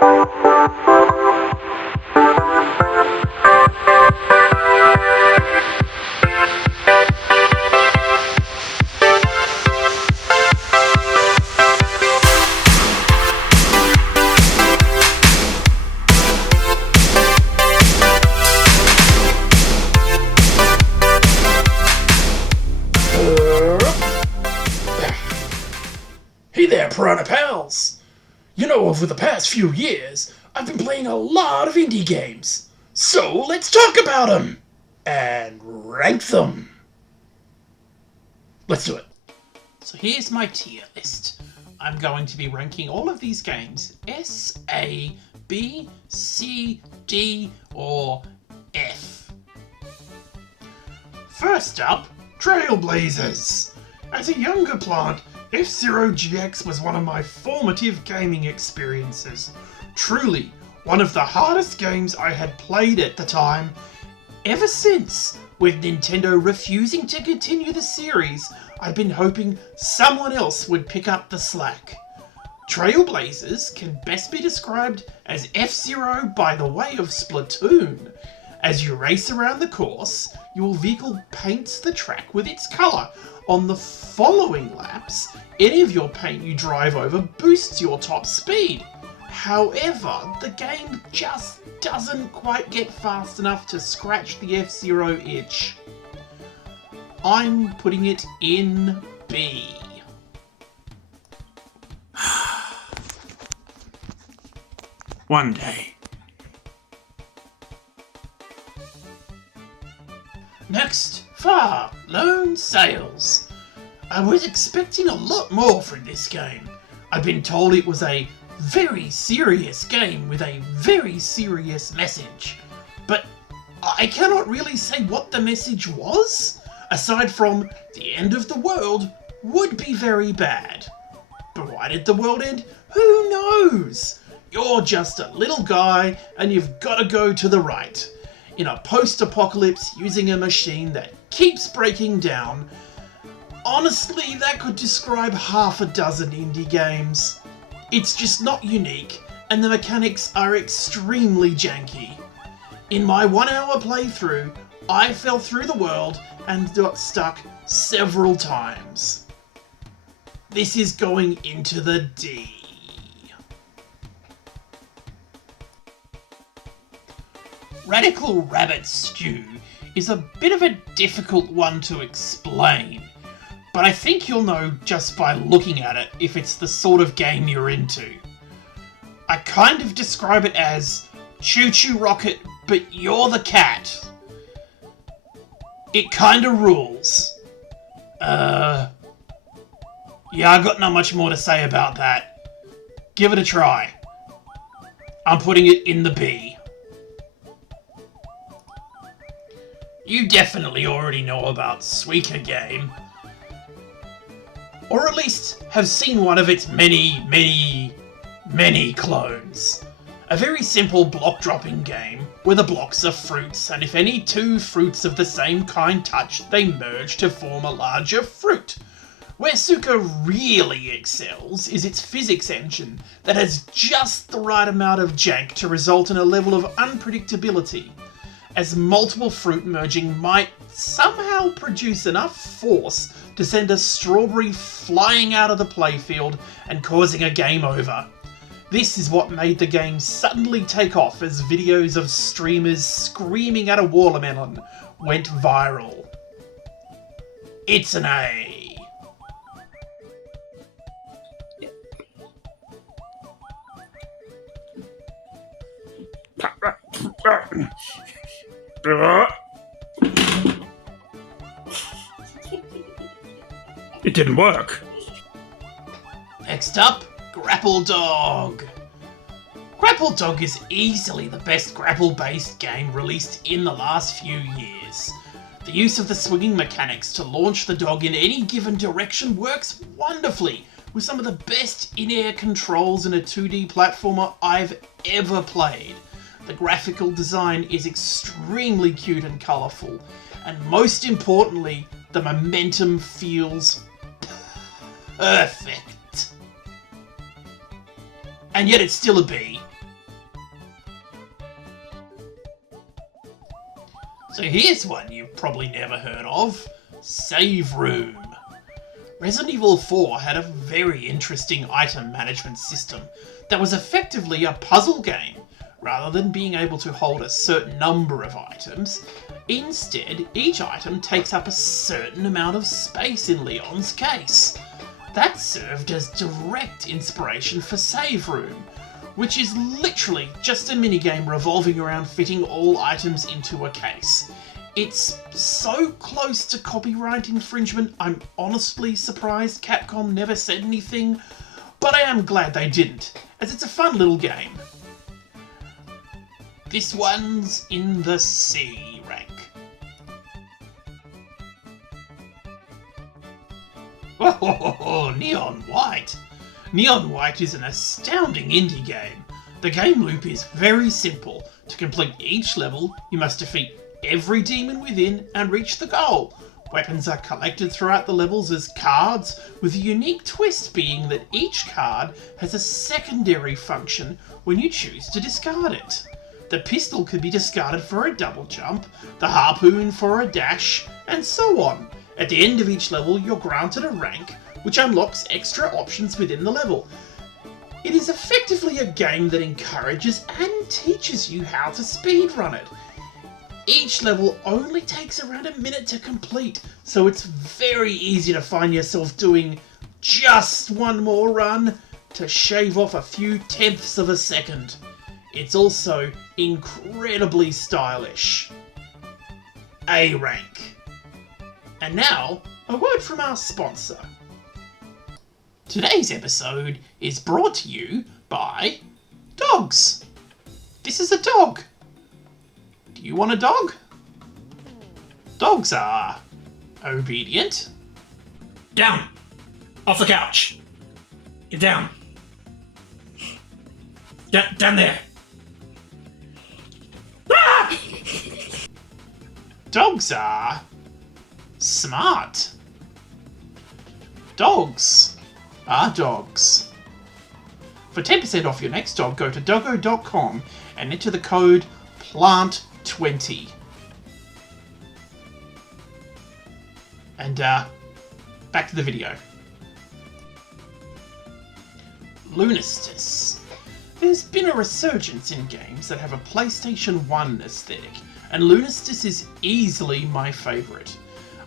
Hey there, Pirhana Pals! You know, over the past few years, I've been playing a lot of indie games. So let's talk about them! And rank them. Let's do it. So here's my tier list. I'm going to be ranking all of these games S, A, B, C, D, or F. First up, Trailblazers. As a younger plant, F-Zero GX was one of my formative gaming experiences. Truly, one of the hardest games I had played at the time. Ever since, with Nintendo refusing to continue the series, I've been hoping someone else would pick up the slack. Trailblazers can best be described as F-Zero by the way of Splatoon. As you race around the course, your vehicle paints the track with its colour. On the following laps, any of your paint you drive over boosts your top speed. However, the game just doesn't quite get fast enough to scratch the F-Zero itch. I'm putting it in B. One day. Next, Far Lone Sails. I was expecting a lot more from this game. I've been told it was a very serious game with a very serious message. But I cannot really say what the message was, aside from the end of the world would be very bad. But why did the world end? Who knows? You're just a little guy and you've got to go to the right. In a post-apocalypse using a machine that keeps breaking down. Honestly, that could describe half a dozen indie games. It's just not unique, and the mechanics are extremely janky. In my 1 hour playthrough, I fell through the world and got stuck several times. This is going into the D. Radical Rabbit Stew is a bit of a difficult one to explain, but I think you'll know just by looking at it if it's the sort of game you're into. I kind of describe it as Choo Choo Rocket, but you're the cat. It kinda rules. Yeah, I got not much more to say about that. Give it a try. I'm putting it in the B. You definitely already know about Suika Game. Or at least have seen one of its many clones. A very simple block dropping game where the blocks are fruits, and if any two fruits of the same kind touch, they merge to form a larger fruit. Where Suika really excels is its physics engine that has just the right amount of jank to result in a level of unpredictability, as multiple fruit merging might somehow produce enough force to send a strawberry flying out of the playfield and causing a game over. This is what made the game suddenly take off as videos of streamers screaming at a watermelon went viral. It's an A. It didn't work. Next up, Grapple Dog. Grapple Dog is easily the best grapple-based game released in the last few years. The use of the swinging mechanics to launch the dog in any given direction works wonderfully, with some of the best in-air controls in a 2D platformer I've ever played. The graphical design is extremely cute and colourful, and most importantly, the momentum feels perfect. And yet it's still a B. So here's one you've probably never heard of. Save Room. Resident Evil 4 had a very interesting item management system that was effectively a puzzle game. Rather than being able to hold a certain number of items, instead each item takes up a certain amount of space in Leon's case. That served as direct inspiration for Save Room, which is literally just a minigame revolving around fitting all items into a case. It's so close to copyright infringement, I'm honestly surprised Capcom never said anything, but I am glad they didn't, as it's a fun little game. This one's in the C rank. Oh, Neon White! Neon White is an astounding indie game. The game loop is very simple. To complete each level, you must defeat every demon within and reach the goal. Weapons are collected throughout the levels as cards, with a unique twist being that each card has a secondary function when you choose to discard it. The pistol could be discarded for a double jump, the harpoon for a dash, and so on. At the end of each level, you're granted a rank, which unlocks extra options within the level. It is effectively a game that encourages and teaches you how to speedrun it. Each level only takes around a minute to complete, so it's very easy to find yourself doing just one more run to shave off a few tenths of a second. It's also incredibly stylish. A rank. And now, a word from our sponsor. Today's episode is brought to you by dogs. This is a dog. Do you want a dog? Dogs are obedient. Down! Off the couch! Get down! Down there! Ah! Dogs are smart. Dogs are dogs. For 10% off your next dog, go to doggo.com and enter the code PLANT20. And back to the video. Lunistus. There's been a resurgence in games that have a PlayStation 1 aesthetic, and Lunistus is easily my favourite.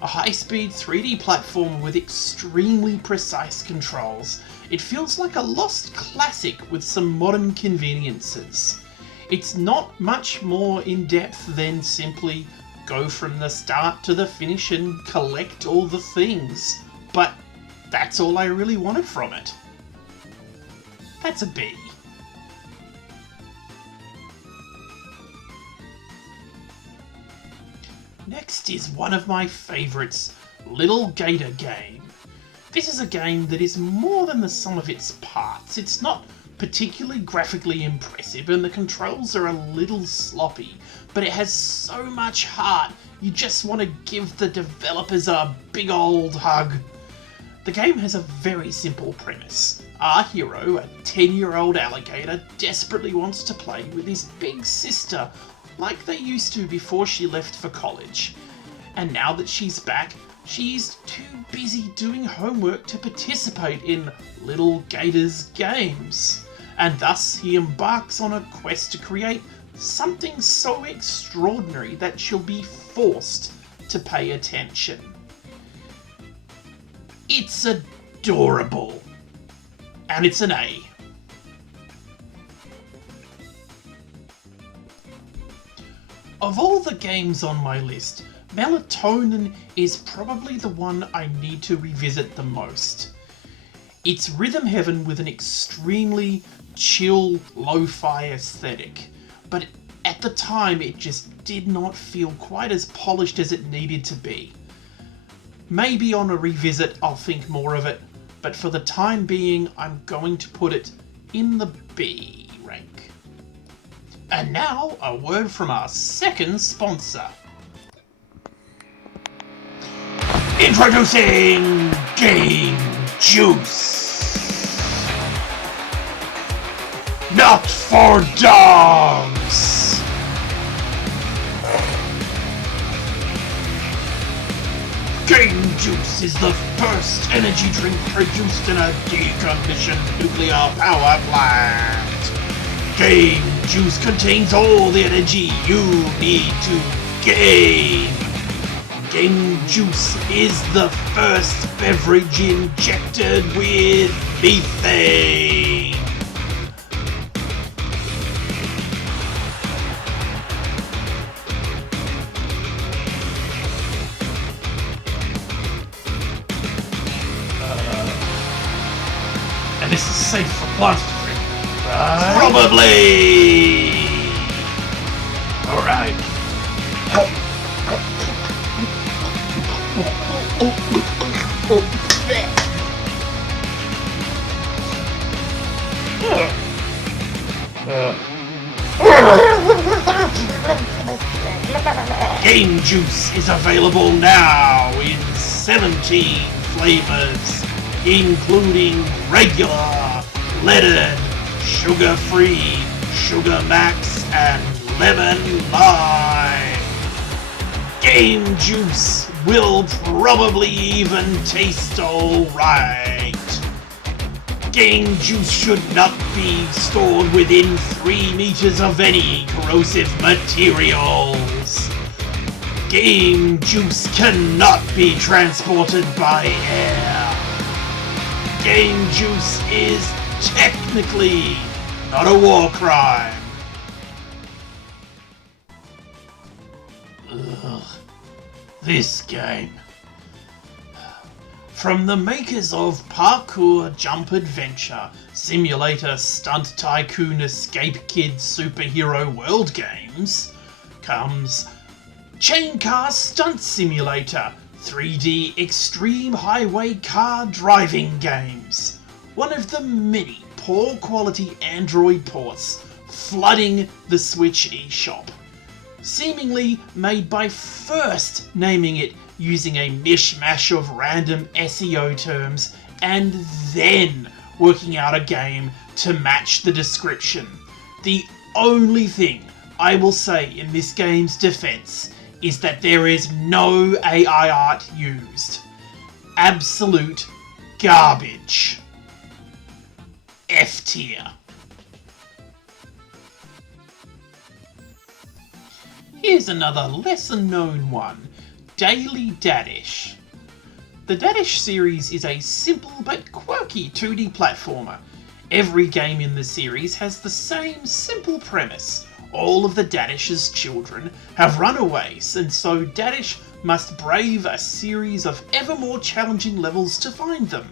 A high-speed 3D platform with extremely precise controls, it feels like a lost classic with some modern conveniences. It's not much more in-depth than simply go from the start to the finish and collect all the things, but that's all I really wanted from it. That's a B. Next is one of my favourites, Little Gator Game. This is a game that is more than the sum of its parts. It's not particularly graphically impressive and the controls are a little sloppy, but it has so much heart, you just want to give the developers a big old hug. The game has a very simple premise. Our hero, a 10-year-old alligator, desperately wants to play with his big sister like they used to before she left for college. And now that she's back, she's too busy doing homework to participate in Little Gator's games. And thus he embarks on a quest to create something so extraordinary that she'll be forced to pay attention. It's adorable. And it's an A. Of all the games on my list, Melatonin is probably the one I need to revisit the most. It's rhythm heaven with an extremely chill, lo-fi aesthetic, but at the time it just did not feel quite as polished as it needed to be. Maybe on a revisit I'll think more of it, but for the time being I'm going to put it in the B rank. And now, a word from our second sponsor. Introducing Game Juice. Not for dogs. Game Juice is the first energy drink produced in a decommissioned nuclear power plant. Game Juice contains all the energy you need to game. Game Juice is the first beverage injected with methane. And this is safe for plants to drink, right? Probably. All right. Game Juice is available now in 17 flavors, including regular, leaded, sugar-free, sugar max, and lemon lime. Game Juice will probably even taste alright. Game Juice should not be stored within 3 meters of any corrosive materials. Game Juice cannot be transported by air. Game Juice is technically not a war crime. Ugh. This game. From the makers of Parkour Jump Adventure, Simulator Stunt Tycoon Escape Kid Superhero World games, comes Chain Car Stunt Simulator 3D Extreme Highway Car Driving games. One of the many poor quality Android ports flooding the Switch eShop. Seemingly made by first naming it using a mishmash of random SEO terms and then working out a game to match the description. The only thing I will say in this game's defense is that there is no AI art used. Absolute garbage. F tier. Here's another lesser known one, Daily Dadish. The Dadish series is a simple but quirky 2D platformer. Every game in the series has the same simple premise. All of the Dadish's children have runaways, and so Dadish must brave a series of ever more challenging levels to find them.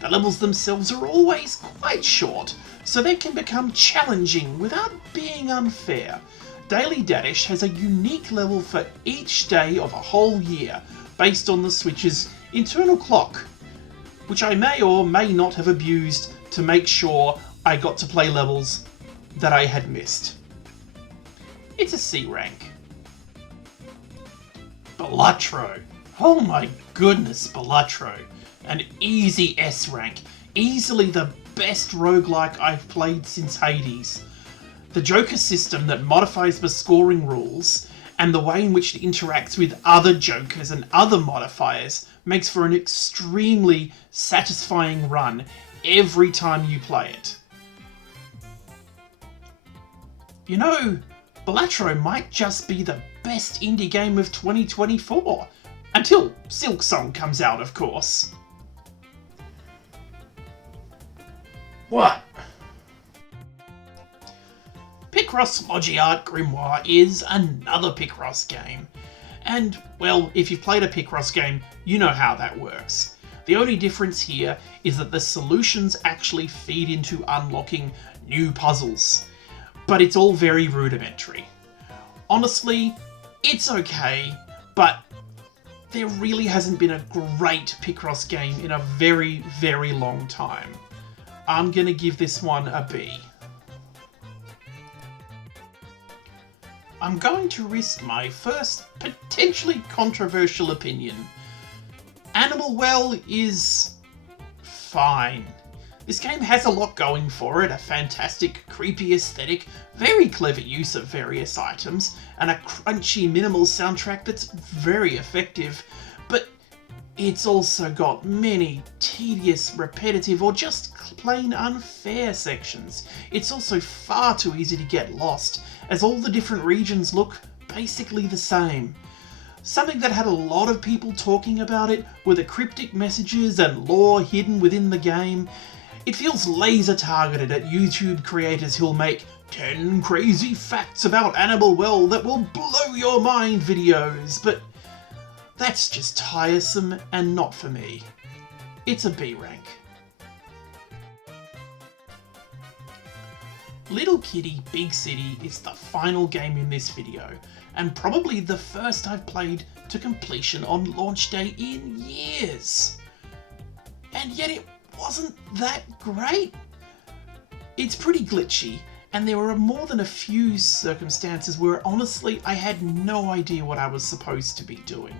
The levels themselves are always quite short, so they can become challenging without being unfair. Daily Dadish has a unique level for each day of a whole year, based on the Switch's internal clock, which I may or may not have abused to make sure I got to play levels that I had missed. It's a C rank. Balatro. Oh my goodness, Balatro. An easy S rank. Easily the best roguelike I've played since Hades. The Joker system that modifies the scoring rules and the way in which it interacts with other Jokers and other modifiers makes for an extremely satisfying run every time you play it. You know, Balatro might just be the best indie game of 2024. Until Silksong comes out, of course. What? Picross Logiart Grimoire is another Picross game. And, well, if you've played a Picross game, you know how that works. The only difference here is that the solutions actually feed into unlocking new puzzles. But it's all very rudimentary. Honestly, it's okay, but there really hasn't been a great Picross game in a very, very long time. I'm gonna give this one a B. I'm going to risk my first potentially controversial opinion. Animal Well is fine. This game has a lot going for it, a fantastic, creepy aesthetic, very clever use of various items, and a crunchy, minimal soundtrack that's very effective, but It's also got many tedious, repetitive, or just plain unfair sections. It's also far too easy to get lost, as all the different regions look basically the same. Something that had a lot of people talking about it were the cryptic messages and lore hidden within the game. It feels laser targeted at YouTube creators who'll make 10 crazy facts about Animal Well that will blow your mind videos, but that's just tiresome and not for me. It's a B rank. Little Kitty Big City is the final game in this video, and probably the first I've played to completion on launch day in years. And yet it wasn't that great. It's pretty glitchy, and there were more than a few circumstances where honestly I had no idea what I was supposed to be doing.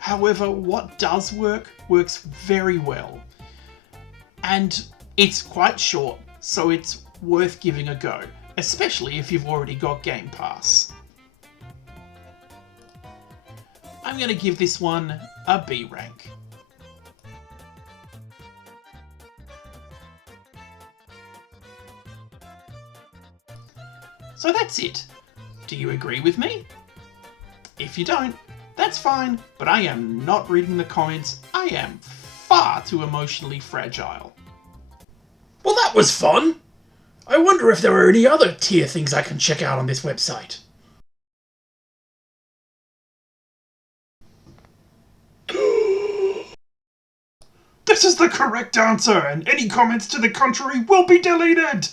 However, what does work, works very well. And it's quite short, so it's worth giving a go, especially if you've already got Game Pass. I'm going to give this one a B rank. So that's it. Do you agree with me? If you don't, that's fine, but I am not reading the comments. I am far too emotionally fragile. Well, that was fun! I wonder if there are any other tier things I can check out on this website. This is the correct answer, and any comments to the contrary will be deleted!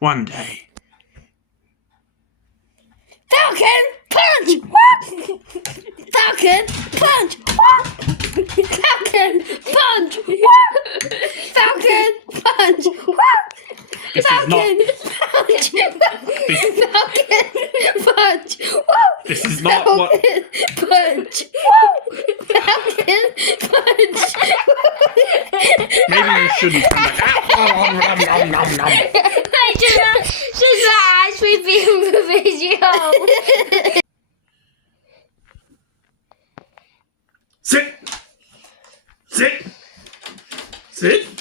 One day. Falcon punch! What? Falcon punch! What? Falcon punch! What? Falcon punch! What? This is not. Falcon punch! Falcon punch! Whoa! This is not what. Falcon punch! Whoa! Falcon punch! Maybe you shouldn't come back. I just asked me being the video. Sit! Sit! Sit!